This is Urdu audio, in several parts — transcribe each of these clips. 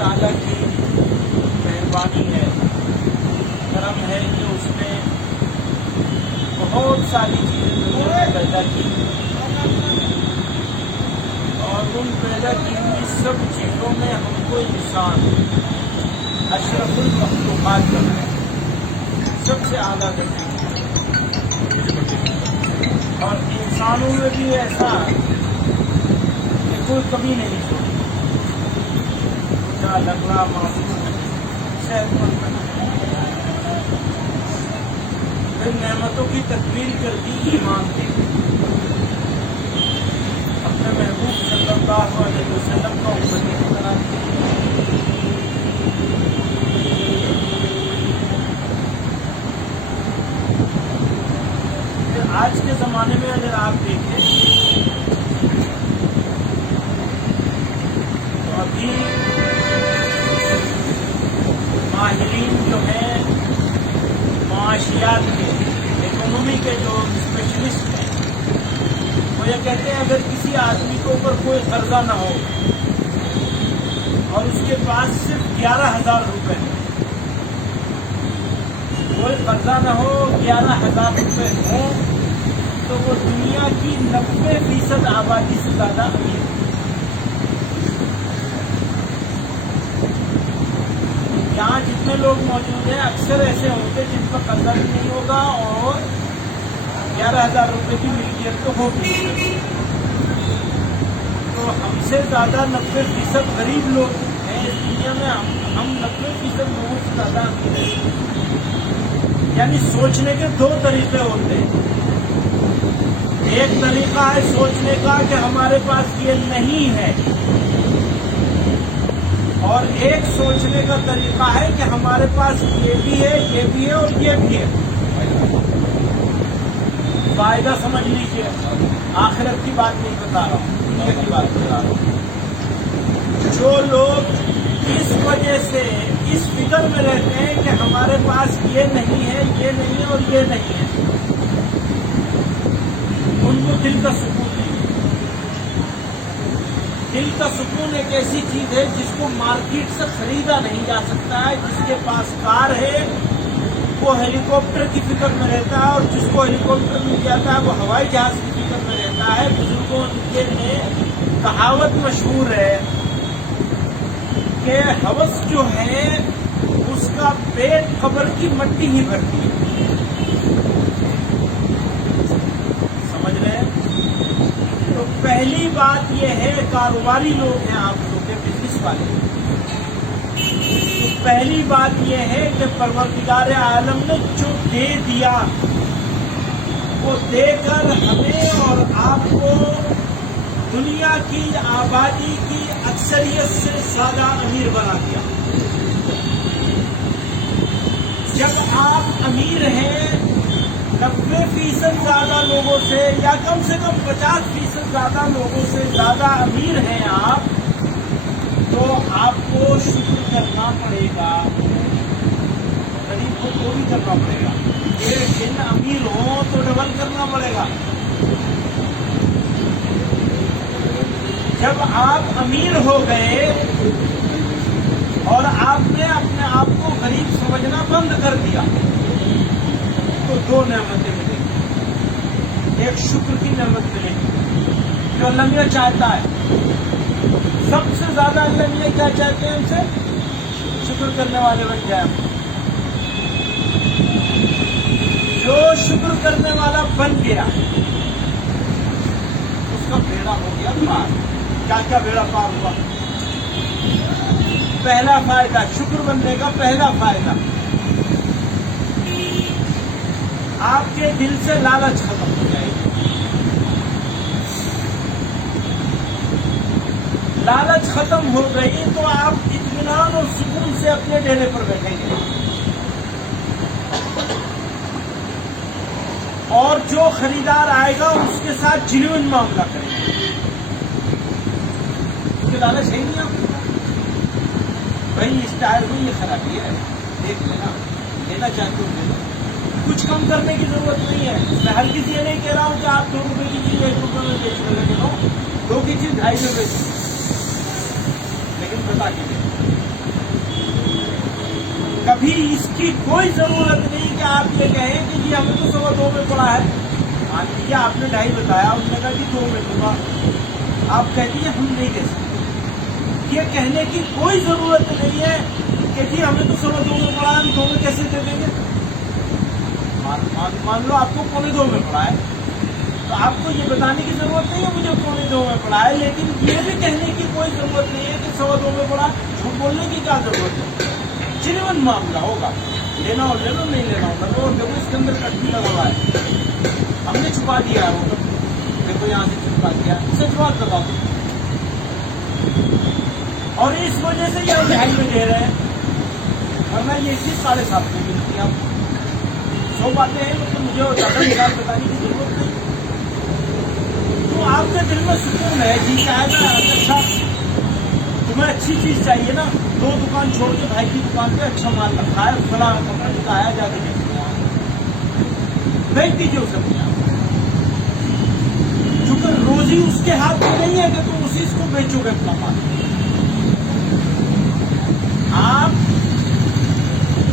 تعالیٰ کی مہربانی ہے، کرم ہے کہ اس نے بہت ساری چیزیں دنیا میں پیدا کی، اور ان پیدا کی ہوئی سب چیزوں میں ہم کو انسان اشرف المخلوقات بنایا، سب سے اعلیٰ درجے کی، اور انسانوں میں بھی ایسا کہ کوئی کمی نہیں چھوڑی، کیا لگنا معصوم صحت مند بنا، پھر نعمتوں کی تکمیل کر دی ایمان دی، اپنے محبوب صلی اللہ علیہ وسلم کا امتی بنا دیا۔ آج کے زمانے میں اگر آپ دیکھیں تو ابھی ماہرین جو ہیں معاشیات کے، اکنومی کے جو اسپیشلسٹ ہیں، وہ یہ کہتے ہیں اگر کسی آدمی کے اوپر کوئی قرضہ نہ ہو اور اس کے پاس صرف 11,000 روپے ہیں، کوئی قرضہ نہ ہو، 11,000 روپے ہوں، تو وہ دنیا کی 90% آبادی سے زیادہ امیر ہے۔ یہاں جتنے لوگ موجود ہیں اکثر ایسے ہوں گے جن پر قرضہ بھی نہیں ہوگا اور 11,000 روپے کی ملکیت تو ہوگی، تو ہم سے زیادہ 90% غریب لوگ ہیں اس دنیا میں، ہم 90% لوگوں سے زیادہ امیر ہیں۔ یعنی سوچنے کے دو طریقے ہوتے ہیں، ایک طریقہ ہے سوچنے کا کہ ہمارے پاس یہ نہیں ہے، اور ایک سوچنے کا طریقہ ہے کہ ہمارے پاس یہ بھی ہے، یہ بھی ہے اور یہ بھی ہے۔ فائدہ سمجھ لیجیے، آخرت کی بات نہیں بتا رہا ہوں، دنیا کی بات بتا رہا ہوں۔ جو لوگ اس وجہ سے اس فکر میں رہتے ہیں کہ ہمارے پاس یہ نہیں ہے، یہ نہیں ہے اور یہ نہیں ہے، ان کو دل کا سکون نہیں۔ دل کا سکون ایک ایسی چیز ہے جس کو مارکیٹ سے خریدا نہیں جا سکتا ہے۔ جس کے پاس کار ہے وہ ہیلی کاپٹر کی فکر میں رہتا ہے، اور جس کو ہیلی کاپٹر مل جاتا ہے وہ ہوائی جہاز کی فکر میں رہتا ہے۔ بزرگوں کے میں کہاوت مشہور ہے کہ ہوس جو ہے اس کا پیٹ قبر کی مٹی ہی بھرتی ہے۔ سمجھ رہے ہیں؟ تو پہلی بات یہ ہے، کاروباری لوگ ہیں آپ لوگ کے، بزنس والے، تو پہلی بات یہ ہے کہ پروردگار عالم نے جو دے دیا وہ دے کر ہمیں اور آپ کو دنیا کی آبادی کی اکثریت سے زیادہ امیر بنا دیا۔ جب آپ امیر ہیں 90% زیادہ لوگوں سے، یا کم سے کم 50% زیادہ لوگوں سے زیادہ امیر ہیں آپ، تو آپ کو شکر کرنا پڑے گا، غریب کو بھی کرنا پڑے گا۔ ایک دن امیر ہوں تو ڈبل کرنا پڑے گا۔ جب آپ امیر ہو گئے اور آپ نے اپنے آپ کو غریب سمجھنا بند کر دیا، تو دو نعمتیں ملیں گی۔ ایک شکر کی نعمت ملے گی جو اللہ میاں چاہتا ہے، سب سے زیادہ اللہ میاں کیا چاہتے ہیں ہم سے؟ شکر کرنے والے بن جائیں۔ جو شکر کرنے والا بن گیا اس کا بیڑا ہو گیا پار۔ کیا کیا بیڑا پار ہوا؟ پہلا فائدہ، شکر بننے کا پہلا فائدہ، آپ کے دل سے لالچ ختم ہو جائے گی۔ لالچ ختم ہو گئی تو آپ اطمینان اور سکون سے اپنے ڈیرے پر بیٹھیں گے، اور جو خریدار آئے گا اس کے ساتھ جینوئن معاملہ کریں گے، کیونکہ لالچ ہے ہی نہیں آپ کو۔ بھائی اس ٹائر میں یہ خرابی ہے، دیکھ لینا، لینا چاہتے ہو لینا، کچھ کم کرنے کی ضرورت نہیں ہے۔ میں ہر کسی یہ نہیں کہہ رہا ہوں کہ آپ 2 روپے کی چیز 1 روپے میں بیچنے لگے ہو، 2 کی چیز 2.5 میں بیچو، لیکن بتا کے کبھی اس کی کوئی ضرورت نہیں کہ آپ یہ کہیں کہ جی ہمیں تو 2:15 میں پڑا ہے. مان لیجیے آپ نے 2:30 بتایا, اس نے کہا کہ 2 میں دوں گا, آپ کہہ دیجیے ہم نہیں دے سکتے. یہ کہنے کی کوئی ضرورت نہیں ہے کہ جی ہمیں تو 2:15 میں پڑا ہے, ہم 2 میں کیسے دے دیں گے. مان لو آپ کو 2:45 میں پڑا ہے, تو آپ کو یہ بتانے کی ضرورت نہیں ہے مجھے 2:45 میں پڑا ہے, لیکن یہ بھی کہنے کی کوئی ضرورت نہیں ہے کہ 2:15 میں پڑا. جھوٹ بولنے کی کیا ضرورت ہے؟ جنون معاملہ ہوگا, لینا ہو لے لو, نہیں لینا ہوگا تو دیکھو اس کے اندر کٹ بھی لگا ہوا ہے, ہم نے چھپا دیا ہے. وہ دیکھو یہاں سے چھپا دیا, سچ بات بتا دو. اور اس وجہ سے یہ 2:30 میں دے رہے ہیں, ورنہ یہ چیز 7:30 میں ملتی ہے. آپ 100 باتیں ہیں, مطلب مجھے زیادہ مثال بتانے کی ضرورت نہیں. تو آپ کے دل میں سکون ہے جی, شاید اچھا تمہیں اچھی چیز چاہیے نا, 2 دکان چھوڑ کے بھائی کی دکان پہ اچھا مال رکھا ہے, فلاں کپڑا دکھایا جا کے بیچ دیجیے اسے. کیونکہ روزی اس کے ہاتھ میں نہیں ہے کہ تم اسی کو بیچو گے اپنا مال.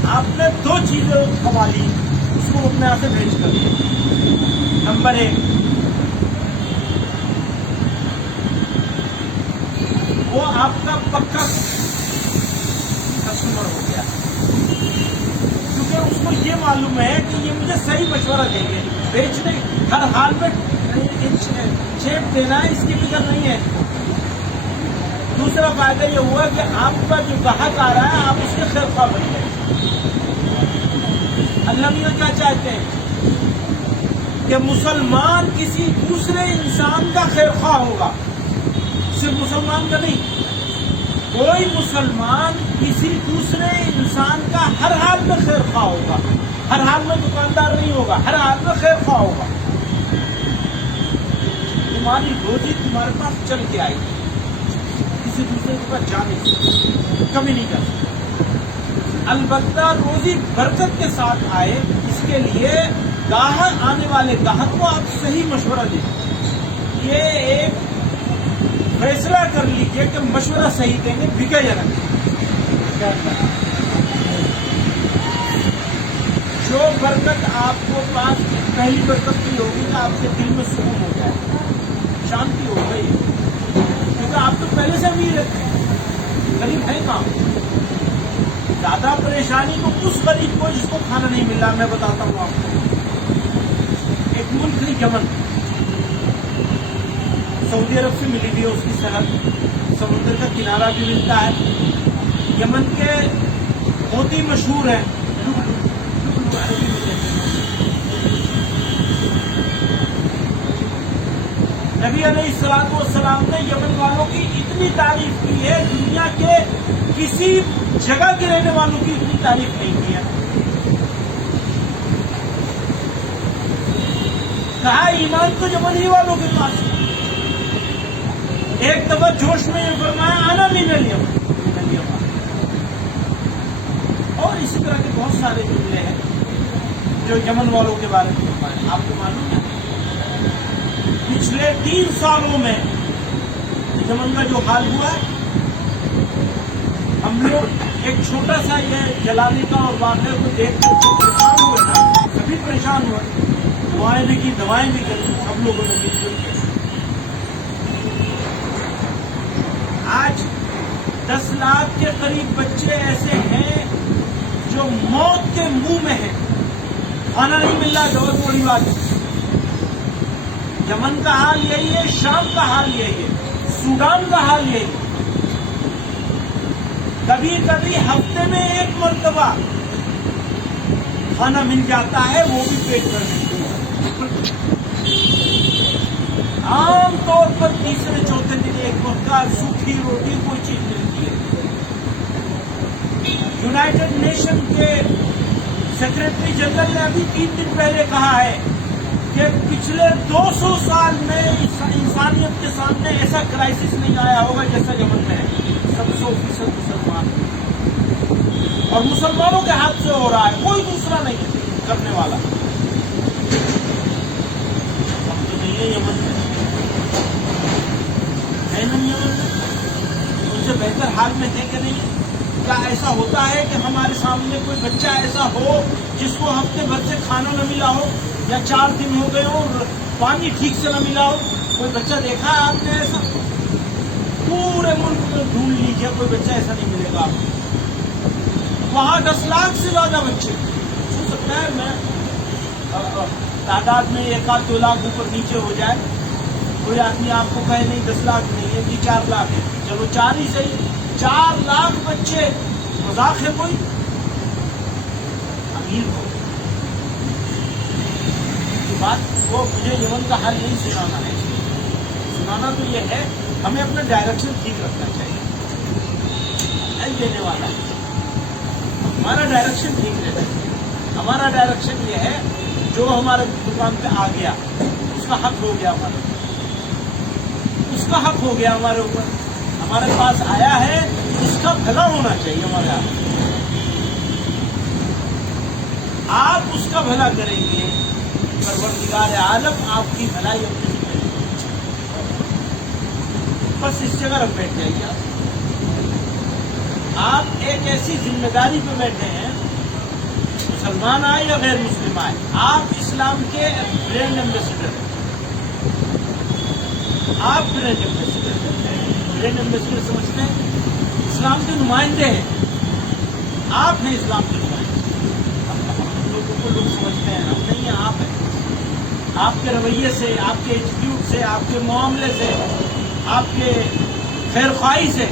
آپ نے 2 چیزیں کما لی, اس کو اپنے ہاتھ سے بیچ کر دیا. نمبر 1, وہ آپ کا پکا کسٹمر ہو گیا, کیونکہ اس کو یہ معلوم ہے کہ یہ مجھے صحیح مشورہ دیں گے. بیچنے ہر حال میں چیپ دینا ہے, اس کی فکر نہیں ہے. دوسرا فائدہ یہ ہوا کہ آپ کا جو گاہک آ رہا ہے آپ اس کے خیر خواہ بن گئے. اللہ میاں کیا چاہتے ہیں کہ مسلمان کسی دوسرے انسان کا خیر خواہ ہوگا, صرف مسلمان کا نہیں. کوئی مسلمان کسی دوسرے انسان کا ہر حال میں خیر خواہ ہوگا, ہر حال میں دکاندار نہیں ہوگا, ہر حال میں خیر خواہ ہوگا. تمہاری روزی تمہارے پاس چل کے آئے گی, کسی دوسرے کے پاس جا نہیں سکتی, کبھی نہیں کر سکتی. البتہ روزی برکت کے ساتھ آئے, اس کے لیے گاہک آنے والے گاہک کو آپ صحیح مشورہ دیں. یہ ایک فیصلہ کر لیجئے کہ مشورہ صحیح دیں گے, بکے یا نہیں. جو برکت آپ کو پاس پہلی برکت کی ہوگی کہ آپ کے دل میں سکون ہو جائے, شانتی ہو گئی, کیونکہ آپ تو پہلے سے امیر ہیں, غریب ہے کام. زیادہ پریشانی تو اس غریب کو جس کو کھانا نہیں مل رہا. میں بتاتا ہوں آپ کو, ایک ملک ہے یمن, سعودی عرب سے ملی ہوئی ہے اس کی سرحد, سمندر کا کنارہ بھی ملتا ہے. یمن کے موتی مشہور ہیں, نبی علیہ الصلوۃ والسلام نے یمن والوں کی اتنی تعریف کی ہے, دنیا کے کسی جگہ کے رہنے والوں کی اتنی تعریف نہیں کی ہے. کہا ایمان تو یمن ہی والوں کے پاس. ایک دفعہ جوش میں یہ فرمایا آنا من الیمن. اور اسی طرح کے بہت سارے جملے ہیں جو یمن والوں کے بارے میں فرمائے. آپ کو معلوم ہے پچھلے 3 سالوں میں یمن کا جو حال ہوا ہے, ہم لوگ ایک چھوٹا سا یہ جلانے کا اور واقعے کو دیکھ کر پریشان ہوئے نا, سبھی پریشان ہوئے. دعائیں بھی کی, دوائیں بھی کی, سب لوگوں نے مل جل کے. آج 10 لاکھ کے قریب بچے ایسے ہیں جو موت کے منہ میں ہیں, کھانا نہیں مل رہا, بہت بڑی بات ہے. یمن کا حال یہی ہے, شام کا حال یہی ہے, سوڈان کا حال یہی ہے. کبھی کبھی ہفتے میں 1 مرتبہ کھانا مل جاتا ہے, وہ بھی پیٹ بھرنے کے لیے. عام طور پر تیسرے چوتھے دن ایک وقت کا سوکھی روٹی کوئی چیز ملتی ہے. یونائٹڈ نیشن کے سیکرٹری جنرل نے ابھی 3 دن پہلے کہا ہے کہ پچھلے 200 سال میں انسانیت کے سامنے ایسا کرائسس نہیں آیا ہوگا جیسا یمن میں ہے. 100% مسلمان, اور مسلمانوں کے ہاتھ سے ہو رہا ہے, کوئی دوسرا نہیں کرنے والا. ہم تو نہیں ہے یمن میں, ہے نا یمن میں, ان سے بہتر حال میں ہے کہ نہیں. کیا ایسا ہوتا ہے کہ ہمارے سامنے کوئی بچہ ایسا ہو جس کو ہفتے بھر سے کھانا نہ ملا ہو یا 4 دن ہو گئے ہو اور پانی ٹھیک سے نہ ملا ہو؟ کوئی بچہ دیکھا ہے آپ نے ایسا؟ پورے ملک میں ڈھونڈ لیجیے، کوئی بچہ ایسا نہیں ملے گا آپ کو۔ وہاں 10 لاکھ سے زیادہ بچے، ہو سکتا ہے میں تعداد میں 1 آدھ 2 لاکھ اوپر نیچے ہو جائے، کوئی آدمی آپ کو کہے نہیں 10 لاکھ نہیں ہے جی 4 لاکھ ہے، چلو 4 ہی صحیح، 4 لاکھ بچے، مذاق ہے کوئی؟ امیر ہو بات وہ مجھے یمن کا حال نہیں سنانا ہے، سنانا تو یہ ہے ہمیں اپنا ڈائریکشن ٹھیک رکھنا چاہیے۔ ایل دینے والا ہے، ہمارا ڈائریکشن ٹھیک رہنا چاہیے۔ ہمارا ڈائریکشن یہ ہے جو ہمارے دکان پہ آ گیا اس کا حق ہو گیا، ہمارے اس کا حق ہو گیا ہمارے اوپر، ہمارے پاس آیا ہے اس کا بھلا ہونا چاہیے ہمارے ہاتھ۔ آپ اس کا بھلا کریں گے، پروردگار عالم آپ کی بھلائی اپنی ذمہ لے گا۔ بس اس جگہ رکھ بیٹھ جائیے آپ ایک ایسی ذمہ داری پہ بیٹھے ہیں، مسلمان آئے یا غیر مسلم آئے، آپ اسلام کے برینڈ ایمبیسڈر ہیں۔ آپ برینڈ ایمبیسڈر ہیں، برینڈ ایمبیسڈر سمجھتے ہیں؟ اسلام کے نمائندے ہیں، آپ ہیں اسلام کے نمائندے۔ ہم لوگوں کو لوگ سمجھتے ہیں ہم نہیں ہیں، آپ ہیں۔ آپ کے رویے سے، آپ کے ایٹیٹیوڈ سے، آپ کے معاملے سے، آپ کے خیر خواہی سے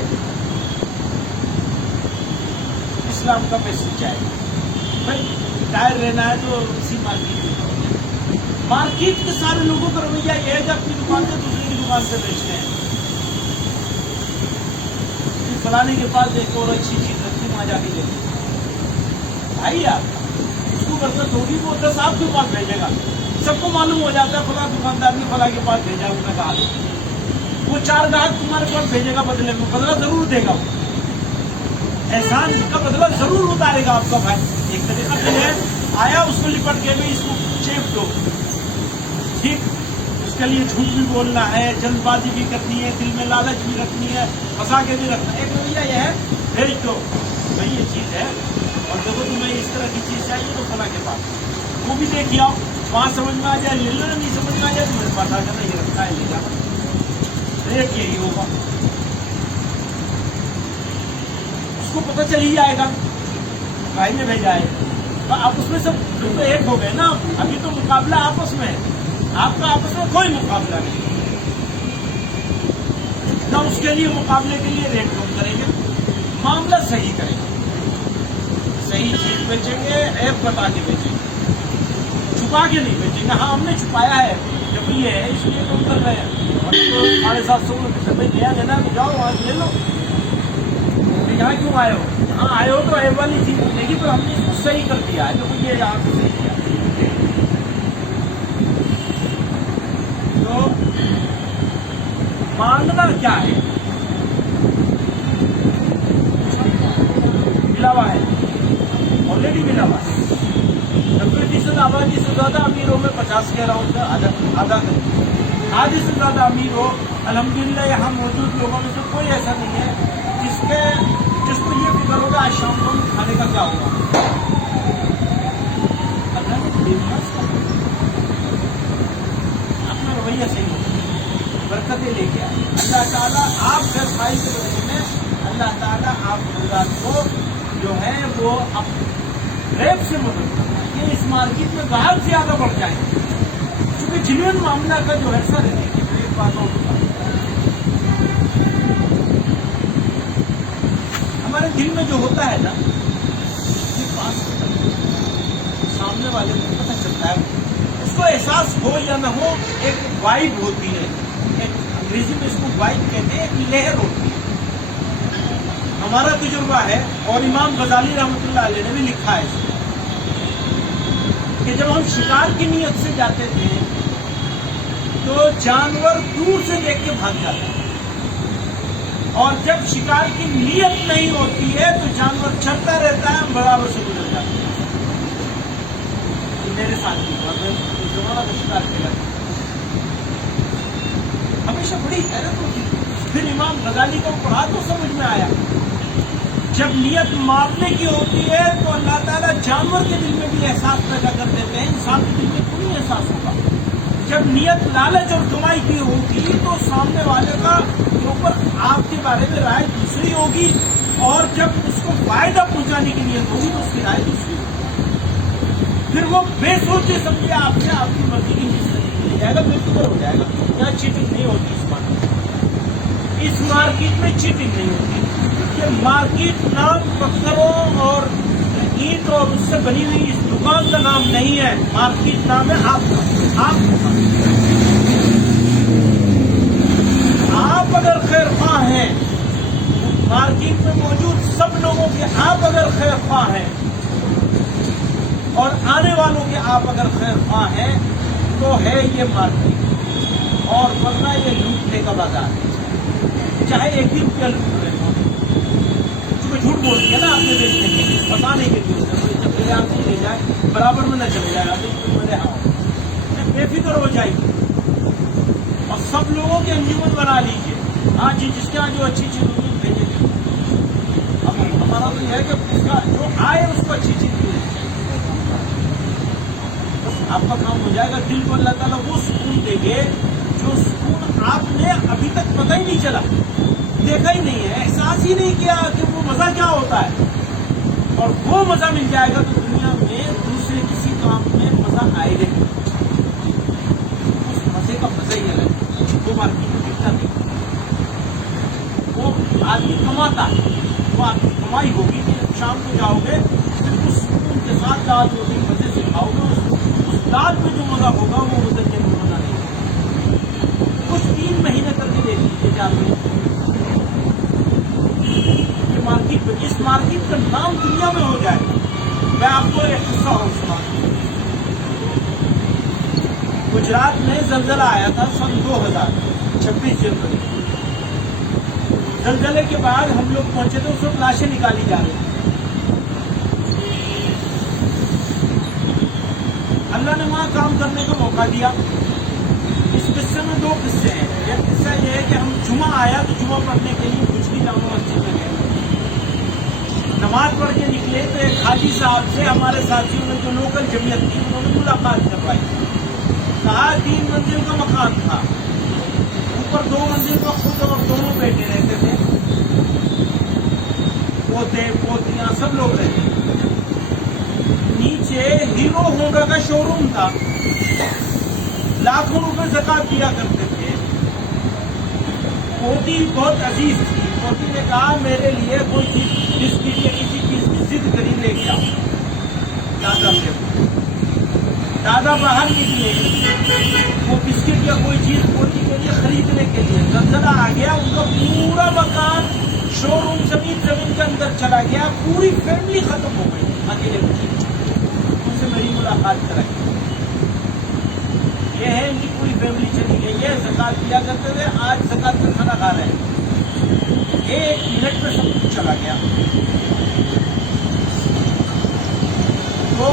اسلام کا پیسہ جائے گا۔ بھائی ٹائر لینا ہے تو اسی مارکیٹ کے سارے لوگوں کا رویہ یہ ہے کہ اپنی دکان سے دوسری کی دکان سے بیچتے ہیں۔ فلانے کے پاس ایک اور اچھی چیز رکھتی وہاں جا کے دیکھتے بھائی آپ اس کو برکت ہوگی، وہ 10 آپ کے پاس بھیجے گا، سب کو معلوم ہو جاتا ہے فلاں دکاندار نے فلاں کے پاس بھیجا، اس نے کہا وہ 4 گاہک تمہارے پاس بھیجے گا، بدلے میں بدلہ ضرور دے گا، احسان کا بدلہ ضرور اتارے گا آپ کا بھائی۔ ایک طریقہ سے ہے آیا اس کو لپٹ کے بھی اس کو چیپ دو، ٹھیک، اس کے لیے جھوٹ بھی بولنا ہے، جلد بازی بھی کرنی ہے، دل میں لالچ بھی رکھنی ہے، پھنسا کے بھی رکھنا ہے۔ ایک رویہ یہ ہے بھیج دو بھائی یہ چیز ہے اور دیکھو تمہیں اس طرح کی چیز چاہیے تو فلاں کے پاس، وہ بھی دیکھ آؤ، وہاں سمجھ میں آ جائے لے لینا، نہیں سمجھ میں آ جائے تو میرے پاس آ جانا، یہ رکھا ہے لے جانا، ریٹ یہی ہوگا، اس کو پتہ چل ہی جائے گا بھائی نے بھیجا ہے۔ آپ اس میں سب تو ایک ہو گئے نا، ابھی تو مقابلہ آپس میں ہے، آپ کا آپس میں کوئی مقابلہ نہیں، نہ اس کے لیے مقابلے کے لیے ریٹ کم کریں گے، معاملہ صحیح کریں گے، صحیح چیز بیچیں گے، ایپ بتا کے بیچیں گے، چھپا کے نہیں بیچیں گے۔ ہاں ہم نے چھپایا ہے جب یہ ہے اس لیے کم کر رہے ہیں، اور 750 میں نیا لینا تو جاؤ وہاں سے لے لو، یہاں کیوں آئے ہو؟ ہاں آئے ہو تو ایپ والی چیز ملے گی، پر ہم نے اس کو صحیح کر دیا ہے، تو یہ یہاں سے صحیح کیا تو مانگنا کیا ہے؟ ملا ہوا ہے، آلریڈی ملا ہوا ہے، 90% آبادی سے زیادہ امیروں میں 50 کہہ رہا ہوں، آدھا کریں، آدھے سے زیادہ امیر ہو، الحمدللہ یہاں موجود لوگوں میں سے کوئی ایسا نہیں ہے جس کو یہ فکر ہوگا آج شام کو کھانے کا کیا ہوگا۔ اللہ نے اپنا رویہ صحیح ہوگا، برکتیں لے کے آئے اللہ تعالیٰ، آپ گھر بھائی کے وجہ میں اللہ تعالیٰ آپ حضرات کو جو ہے وہ ریپ سے مدد کرنا ہے، یہ اس مارکیٹ میں گاہک زیادہ بڑھ جائیں گے، کیونکہ جنون معاملہ کا جو ہے سر ایک بات اور بتا، ہمارے دل میں جو ہوتا ہے نا یہ پاس سامنے والے کو پتہ چلتا ہے، اس کو احساس ہو یا نہ ہو، ایک وائب ہوتی ہے، ایک انگریزی میں اس کو وائب کہتے ہیں، ایک لہر ہوتی ہے۔ ہمارا تجربہ ہے اور امام غزالی رحمۃ اللہ علیہ نے بھی لکھا ہے اس کو کہ جب ہم شکار کی نیت سے جاتے تھے تو جانور دور سے دیکھ کے بھاگ جاتا ہے، اور جب شکار کی نیت نہیں ہوتی ہے تو جانور چلتا رہتا ہے، برابر سے گزر جاتا ہے۔ میرے ساتھ بھی ہوا، میں زمانہ کا شکار کیا، ہمیشہ بڑی حیرت ہوتی، پھر امام غزالی کو پڑھا تو سمجھ میں آیا جب نیت مارنے کی ہوتی ہے تو اللہ تعالیٰ جانور کے دل میں بھی احساس پیدا کر دیتے ہیں، انسان کے دل میں کوئی نہیں احساس ہوگا۔ جب نیت لالچ اور کمائی کی ہوگی تو سامنے والے کا کے اوپر آپ کے بارے میں رائے دوسری ہوگی، اور جب اس کو فائدہ پہنچانے کی نیت ہوگی تو اس کی رائے دوسری ہوگی۔ پھر وہ بے سوچے سمجھے آپ سے آپ کی مرضی کی چیز لے جائے گا، بے فکر ہو جائے گا۔ یہاں چیٹنگ نہیں ہوتی اس مارکیٹ میں چیٹنگ نہیں ہوتی۔ یہ مارکیٹ نام پتھروں اور اینٹ اور اس سے بنی ہوئی اس دکان کا نام نہیں ہے، مارکیٹ نام ہے آپ کا۔ آپ اگر خیر خواہ ہیں، مارکیٹ میں موجود سب لوگوں کے آپ اگر خیر خواہ ہیں اور آنے والوں کے آپ اگر خیر خواہ ہیں تو ہے یہ مارکیٹ، اور ورنہ یہ لوٹنے کا بازار ہے۔ چاہے ایک بھی روپیہ لوٹ رہے ہو، کیونکہ جھوٹ بول دیا نا آپ نے بیچنے کے لیے، بتانے کے لیے، جب میرے آپ سے لے جائے برابر میں نہ چلے جائے گا تو میرے ہاں بے فکر ہو جائے گی، اور سب لوگوں کے انجمن بنا لیجیے۔ ہاں جی، جس کے یہاں جو اچھی چیز ہوگی بھیجے گی۔ اب ہمارا تو یہ ہے کہ اس کا جو آئے اس کو اچھی چیز ملے، بس آپ کا کام ہو جائے گا۔ دل کو اللہ تعالیٰ وہ سکون دے گے جو سکون آپ نے ابھی تک پتہ ہی نہیں چلا، دیکھا ہی نہیں ہے، احساس ہی نہیں کیا کہ وہ مزہ کیا ہوتا ہے، اور وہ مزہ مل جائے گا تو دنیا میں دوسرے کسی کام میں مزہ آئے گا۔ اس مزے کا مزہ ہی الگ ہے، وہ مارکیٹ میں دکھتا نہیں، وہ آدمی کماتا ہے، وہ آپ کی کمائی ہوگی کہ شام کو جاؤ گے پھر اس سکون کے ساتھ دال روٹی مزے سے کھاؤ گے، اس دال میں جو مزہ ہوگا وہ مزے کے مزہ نہیں ہوگا۔ کچھ 3 مہینے کر کے دیکھ لیجیے 4 مہینے، یہ مارکیٹ میں، اس مارکیٹ کا نام دنیا میں ہو جائے گا۔ میں آپ کو ایک قصہ اور سناتا ہوں۔ گجرات میں زلزلہ آیا تھا سن 2000 26 جنوری۔ زلزلے کے بعد ہم لوگ پہنچے تھے، اس وقت لاشیں نکالی جا رہی تھی۔ اللہ نے وہاں کام کرنے کا موقع دیا۔ اس قصے میں 2 قصے ہیں۔ ایک قصہ یہ ہے کہ ہم جمعہ آیا تو جمعہ پڑھنے کے لیے کچھ جامع مسجد میں گئے، نماز پڑھ کے نکلے تو ایک حاجی صاحب سے ہمارے ساتھیوں نے جو لوکل جمعیت تھی انہوں نے ملاقات کروائی۔ کہا 3 منزل کا مکان تھا، اوپر 2 منزل کا خود اور دونوں بیٹے رہتے تھے، پوتے پوتیاں سب لوگ رہتے تھے۔ نیچے ہیرو ہونڈا کا شو روم تھا، لاکھوں روپے زکات دیا کرتے تھے۔ پوتی بہت عزیز تھی، پوتی نے کہا میرے لیے کوئی چیز بسکٹ یا کسی چیز کی ضد کری لے گیا دادا سے۔ دادا باہر نکلے وہ بسکٹ یا کوئی چیز پوتی کے لیے خریدنے کے لیے، زلزلہ آ گیا، ان کا پورا مکان شو روم سمیت زمین کے اندر چلا گیا، پوری فیملی ختم ہو گئی۔ اکیلے ان سے میری ملاقات کرائی، یہ ہے ان کی پوری فیملی چلی گئی ہے، زکات دیا کرتے تھے، آج زکات کا کھانا کھا رہے ہیں۔ 1 منٹ میں سب کچھ چلا گیا۔ تو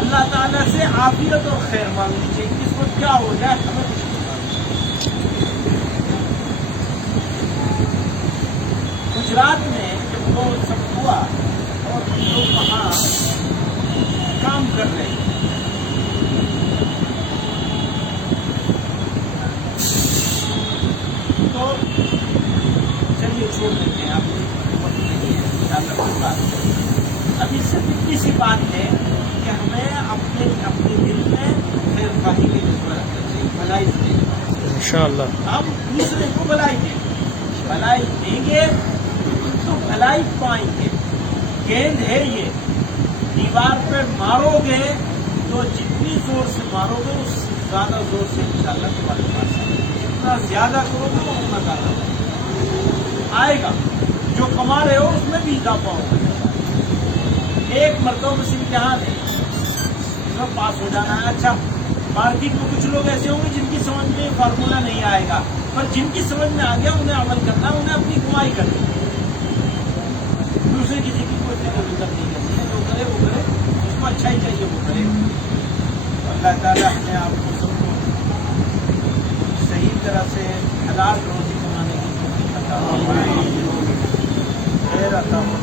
اللہ تعالیٰ سے عافیت اور خیر مانگنی چاہیے، کس وقت کیا ہو جائے ہمیں کچھ نہیں معلوم۔ گجرات میں جب وہ سب ہوا اور ہم لوگ وہاں کام کر رہے ہیں، تو چلیے چھوڑ دیتے ہیں، آپ وقت نہیں ہے۔ ابھی صرف اتنی سی بات ہے کہ ہمیں اپنے دل میں خیر خواہی کی ضرورت ہے، بھلائی سے انشاءاللہ ہم دوسرے کو بھلائی دیں، بھلائی دیں گے تو بھلائی پائیں گے۔ گیند ہے یہ، دیوار پہ مارو گے تو جتنی زور سے مارو گے اس سے زیادہ زور سے انشاءاللہ تمہارے پاس آئے گا، جتنا زیادہ کرو گے اتنا زیادہ آئے گا۔ جو کما رہے ہو اس میں بھی اضافہ ہوگا۔ ایک مرتبہ بس امتحان ہے، اس میں پاس ہو جانا ہے۔ اچھا، مارکیٹ میں کچھ لوگ ایسے ہوں گے جن کی سمجھ میں فارمولہ نہیں آئے گا، پر جن کی سمجھ میں آ گیا انہیں عمل کرنا ہے، انہیں اپنی کمائی کرنی ہے، دوسرے کسی کی کوئی فکر نہیں کرنی ہے۔ جو کرے وہ کرے، اس کو اچھا ہی چاہیے وہ کرے۔ اللہ تعالیٰ اپنے آپ کو سب کو صحیح طرح سے حلال روزی کمانے کی توفیق عطا فرمائے، خیر عطا فرمائے۔